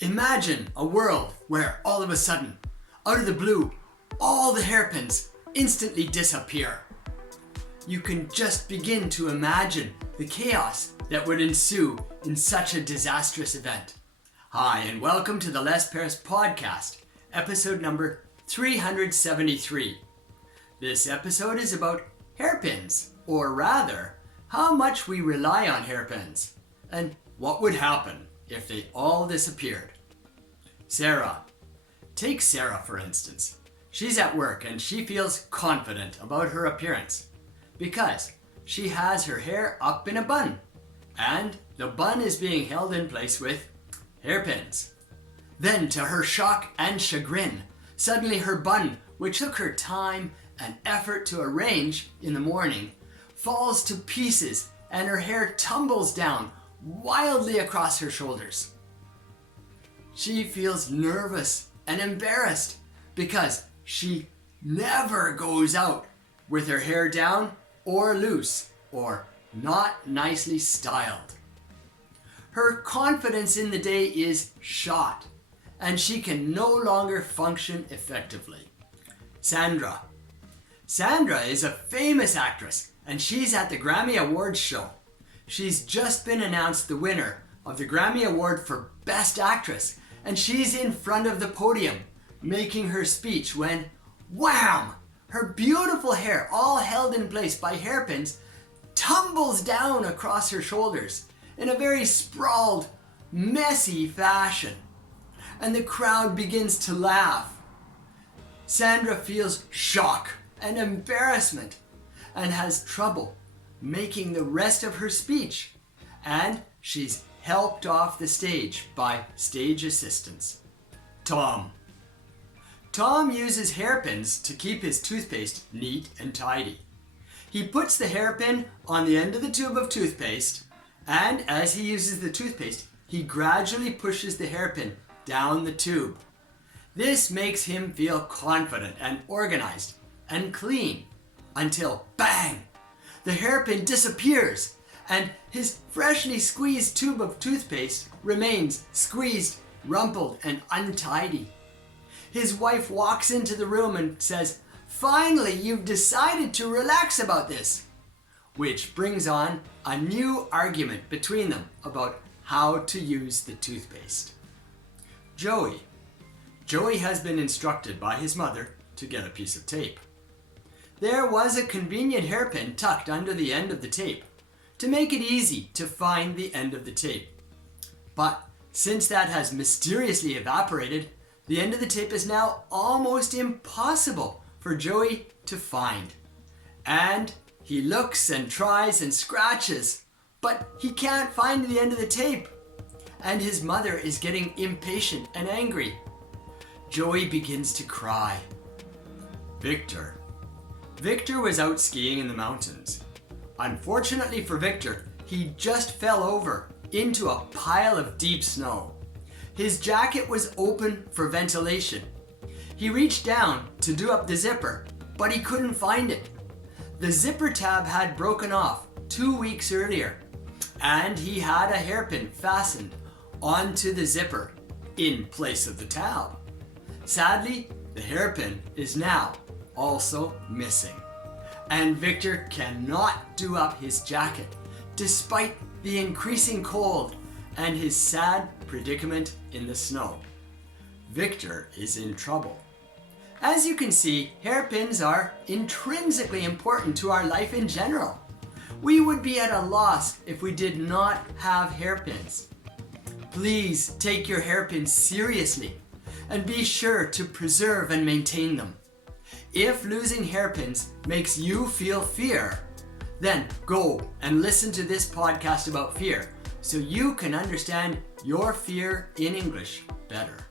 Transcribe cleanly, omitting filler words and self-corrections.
Imagine a world where all of a sudden, out of the blue, all the hairpins instantly disappear. You can just begin to imagine the chaos that would ensue in such a disastrous event. Hi, and welcome to the Les Paris podcast, episode number 373. This episode is about hairpins, or rather, how much we rely on hairpins, and what would happen if they all disappeared. Sarah. Take Sarah for instance. She's at work and she feels confident about her appearance because she has her hair up in a bun, and the bun is being held in place with hairpins. Then, to her shock and chagrin, suddenly her bun, which took her time and effort to arrange in the morning, falls to pieces and her hair tumbles down wildly across her shoulders. She feels nervous and embarrassed because she never goes out with her hair down or loose or not nicely styled. Her confidence in the day is shot and she can no longer function effectively. Sandra. Sandra is a famous actress and she's at the Grammy Awards show. She's just been announced the winner of the Grammy Award for Best Actress, and she's in front of the podium making her speech when, wham! Her beautiful hair, all held in place by hairpins, tumbles down across her shoulders in a very sprawled, messy fashion. And the crowd begins to laugh. Sandra feels shock and embarrassment and has trouble making the rest of her speech, and she's helped off the stage by stage assistants. Tom. Tom uses hairpins to keep his toothpaste neat and tidy. He puts the hairpin on the end of the tube of toothpaste, and as he uses the toothpaste, he gradually pushes the hairpin down the tube. This makes him feel confident and organized and clean until bang! The hairpin disappears and his freshly squeezed tube of toothpaste remains squeezed, rumpled, and untidy. His wife walks into the room and says, "Finally, you've decided to relax about this," which brings on a new argument between them about how to use the toothpaste. Joey. Joey has been instructed by his mother to get a piece of tape. There was a convenient hairpin tucked under the end of the tape to make it easy to find the end of the tape. But since that has mysteriously evaporated, the end of the tape is now almost impossible for Joey to find. And he looks and tries and scratches, but he can't find the end of the tape. And his mother is getting impatient and angry. Joey begins to cry. Victor. Victor was out skiing in the mountains. Unfortunately for Victor, he just fell over into a pile of deep snow. His jacket was open for ventilation. He reached down to do up the zipper, but he couldn't find it. The zipper tab had broken off 2 weeks earlier, and he had a hairpin fastened onto the zipper in place of the tab. Sadly, the hairpin is now also missing, and Victor cannot do up his jacket despite the increasing cold and his sad predicament in the snow. Victor is in trouble. As you can see, hairpins are intrinsically important to our life in general. We would be at a loss if we did not have hairpins. Please take your hairpins seriously and be sure to preserve and maintain them. If losing hairpins makes you feel fear, then go and listen to this podcast about fear so you can understand your fear in English better.